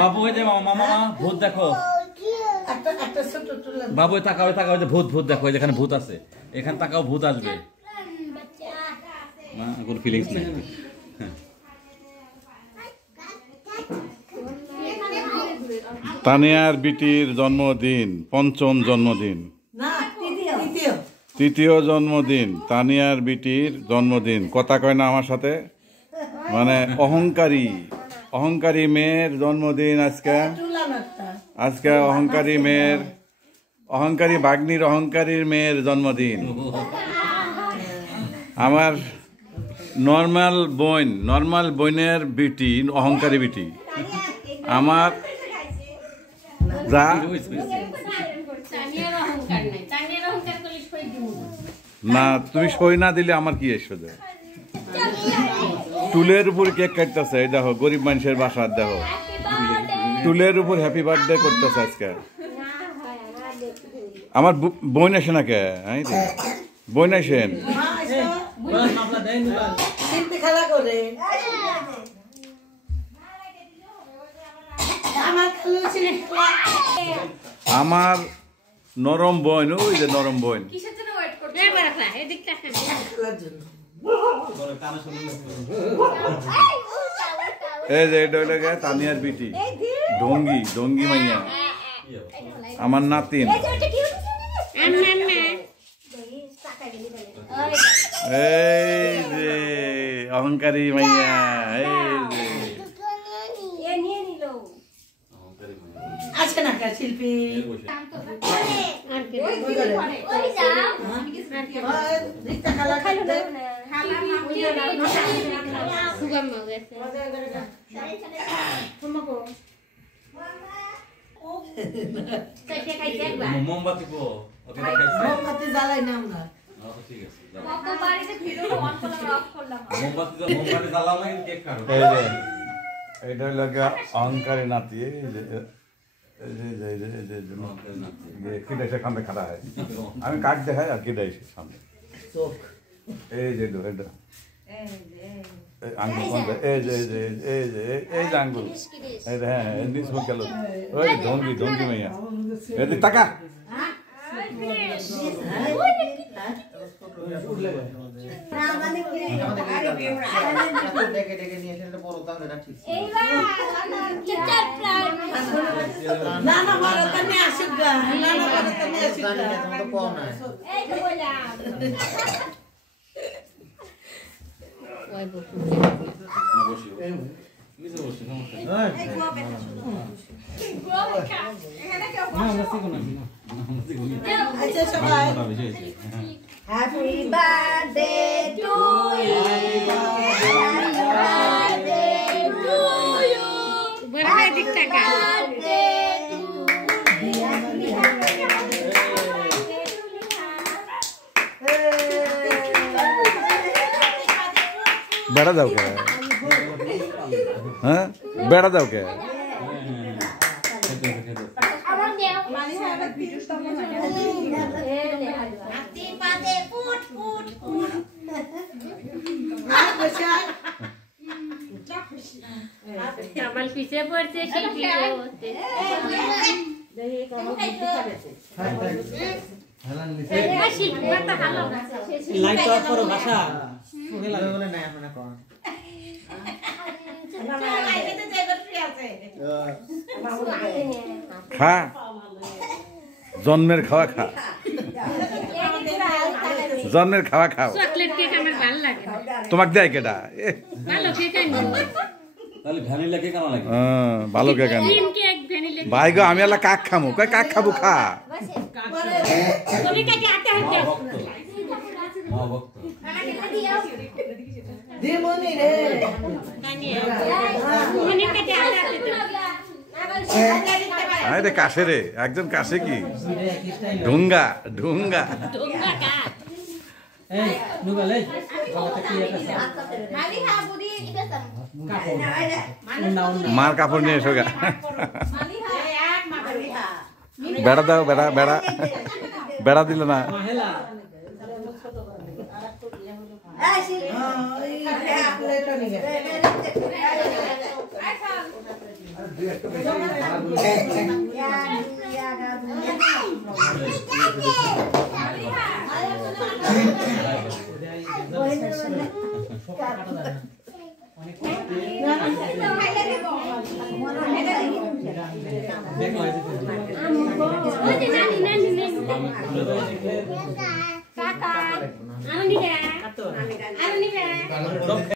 বাবু ওই যে মামা ভূত দেখো, বাবু তাকাও তাকাও, যে ভূত ভূত দেখো, যেখানে ভূত আছে এখানে তাকাও, ভূত আসবে। না কোনো ফিলিংস নেই। তানিয়ার বিটির জন্মদিন, পঞ্চম জন্মদিন, তৃতীয় জন্মদিন, তানিয়ার বিটির জন্মদিন। কথা কয় না আমার সাথে, মানে অহংকারী অহংকারী মেয়ের জন্মদিন আজকে। আজকে অহংকারী মেয়ের, অহংকারী বাগ্নির, অহংকারীর মেয়ের জন্মদিন। আমার নর্মাল বোন, নর্মাল বোনের বিটি, অহংকারী বিটি আমার। যা না তুমি সই না দিলে আমার কি এসে যায়। টুলের উপর কেক কাটতেছে, এই দেখো গরিব মানুষের বাসার, দেখো টুলের উপর হ্যাপি বার্থডে করতেছে আজকে। আমার বোন আসে না কে, বোন আসেন। আমার নরম বোন, ওই যে নরম বোন, এই যে এটা হইল তানিয়ার বিটি, ঢঙ্গি ঢঙ্গি মাইয়া, আমার নাতিন। এই যে অহংকারী মাইয়া, এই যে আছে না শিল্পী মোমবাতি মোমবাতি জ্বালাই না আমরা। এটা হইল অহংকারী নাতি। সামনে খাড়া হয়, আমি কাঠ দেখাই আর কেটে এসে সামনে। এই যে আঙ্গুল, এই যে এই যে এই যে আঙ্গুল, হ্যাঁ গেল। ওই ঢঙ্গি ঢঙ্গি মাইয়া, এদিক টাকা Happy birthday to you. Happy birthday to you. Happy birthday to বেড়া দাও কে, হ্যাঁ বেড়া দাও কে। আমার পিছে পড়ছে সেই খা, জন্মের খাওয়া খা, জন্মের খাওয়া খাও। চকলেট কেক আমার ভালো লাগে, তোমাকে দেয় কেটা? ভালো কেক আনবো। তাহলে ভ্যানিলা কেক আনা লাগে। ভালো কেক আনবো ভাই গো। আমি আল্লাহ কাক খামু, কয় কাক খাবো, খা। তুমি কাকে আতে হতে দিমনি রে তুমি কাকে আতে হতে আরে কাশে রে, একজন কাশে কি ঢুঙ্গা ঢুঙ্গা ঢোঙ্গা কা এই নুগালে গলাতে কি একটা মালি হা বুড়ি ইবেসাম মার কাপড় নিয়ে এসো গা। মালি হা এক মালি হা বেড়া দাও, বেড়া বেড়া বেড়া দিল না। মাহেলা এই শিল্পী এই প্লেটটা নিয়ে Kakak, anu nih ya, anu nih ya.